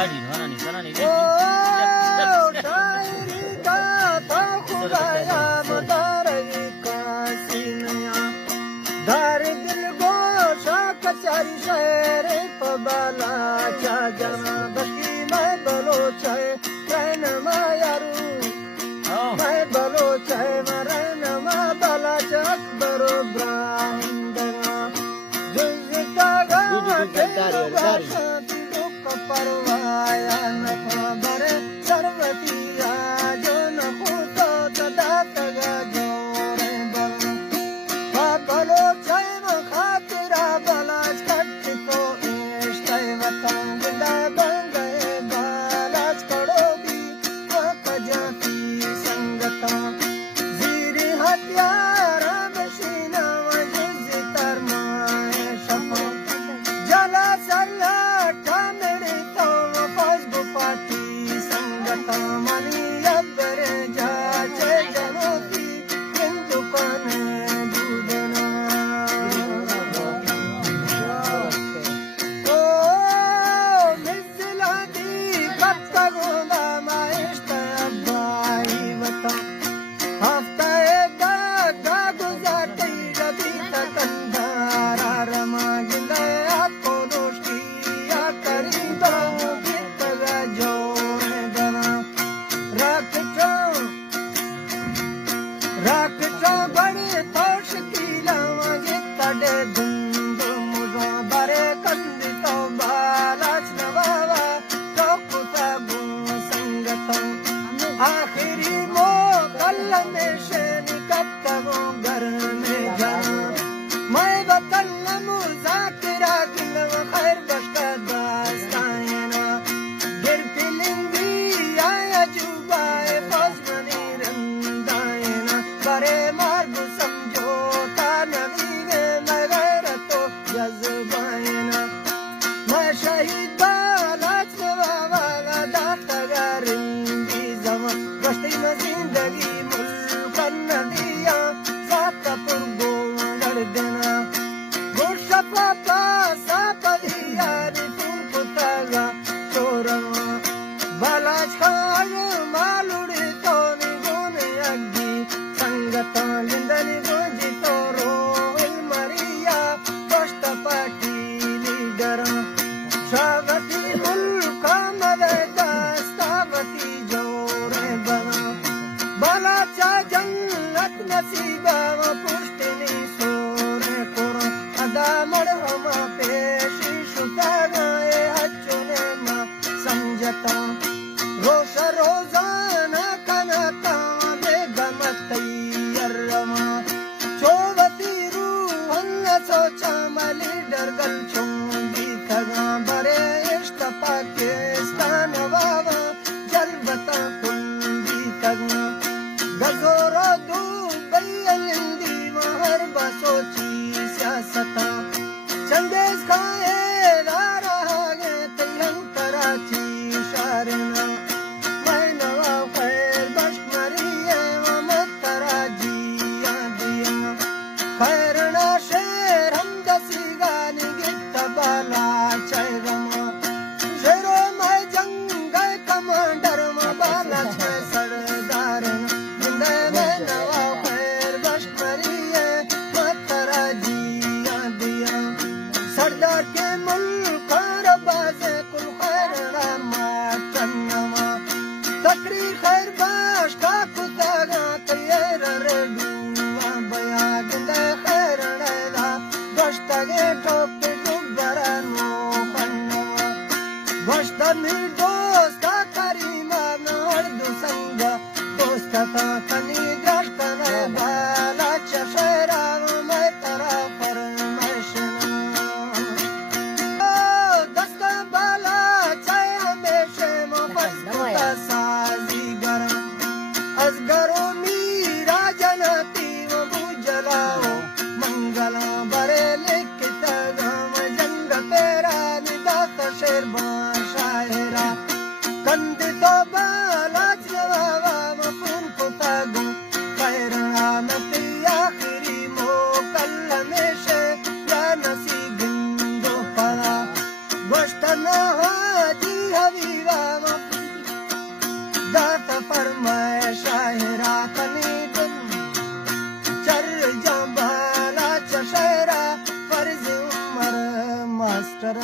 आडी होनानी सनानी ओ शायरी गाता खुदाया मदारगी कासिनया दार दिल गोशा कचारी शहर पबाला चा जना बकी मैं बलोच है रैन मायारू मैं बलोच है मरैन मा बला चक बरो ब्रांडना जुजता गा शांति दुख परवाया न खबर सर्वतिया जो न खुदा तदा तगा जोरे बल बलोच है म खातिरा बलाच कट तो इश्क वतन गिंदा बन गए बालाच कड़ोगी जाती संगता जीरी हत्यारा मशीना वजिज तरमाए शफा जला सल्ला ठामड़ी तो फजब पाटी संगता मनी अब्बर जाचे जनोती हिंदू पाने दूधना ओ मिसला दी कत्ता गोदा माइश्ता अब्बाई वता हफ्ता एका दा गुजारती रबी तकंदारा रमा गिंदा आपको दोस्ती या करीबा कितगा जोरे दना राकचा बड़े तोश की लावा जितड़े धुंद मुझा बरे कंदी तो बालाच नवावा तो कुता गुं संगता आखिरी वो कल में शेनी कत्ता वो घर में जाना मैं बकल्लम जाकिरा किलव खैर बशका दास्तायना गिर फिलिंगी आया जुबाए फजमनी रंदायना करे मार्ग समझोता नवीने मगर तो जज्बायना मैं शहीद बालाच नवावा दाता रिंगी जमा गश्ती में जिंदगी मुल्कन नदिया जाता पुर गोंगड़ देना गुशफा पासा पदिया रितुन पुतागा चोरवा बालाच खाग मालुड़ी तो निगुने अग्गी संगता लिंदनी गुंजी तो रोहिल मरिया कष्ट पाटी लीडरा शावती मुल्का मददास्तावती जोरे बना बालाचा जन्नत नसीबा व पुष्टिनी सोरे कोरा अदा मरहमा पेशी शुतागाए हच्चुने मा समझता रोश रोजाना कनता बेगमत रमा चोवती रूहन सोचा मली डरगल चुंगी तगा बरे इश्क पाकिस्तान वावा जलबता कुंगी तगा गजोरो दुबई महर बसोची सियासता चंदेस खाए लारा गे तैयन कराची शारना मैं नवा खैर बशमरिए व मतराजिया दिया खैरना शेर हम दसी गानी गित बाला चैरमा शेरो मैं जंग कमांडर म बाला छे सरदार जिंदे में नवा खैर बशमरिए मतराजिया दिया सरदार के मुल्क रबाजे कुल खैरना मातन्नमा तकरीर खैर बाश का कुतागा तैयार रेडुआ बया जिंदे खैरना गश्तगे टोपे डुबरा नो पन्नमा गश्त मिल दोस्ता करीमा नर्दु संगा दोस्ता कनी गश्तने बाला चशेरा मैं तरा फरमाइशना दस्ता बाला चाय हमेशे मफस्ता साजी गरम असगरो मीरा जनती व बुजलाओ मंगला बरे लिखता गम जंग तेरा निदात शेर शायरा कंदी तो बाला जवावा मफुन पुतागु रात फरमाय शाहिरा कनीदन चर जबाला चशरा फर्ज उमर मास्टर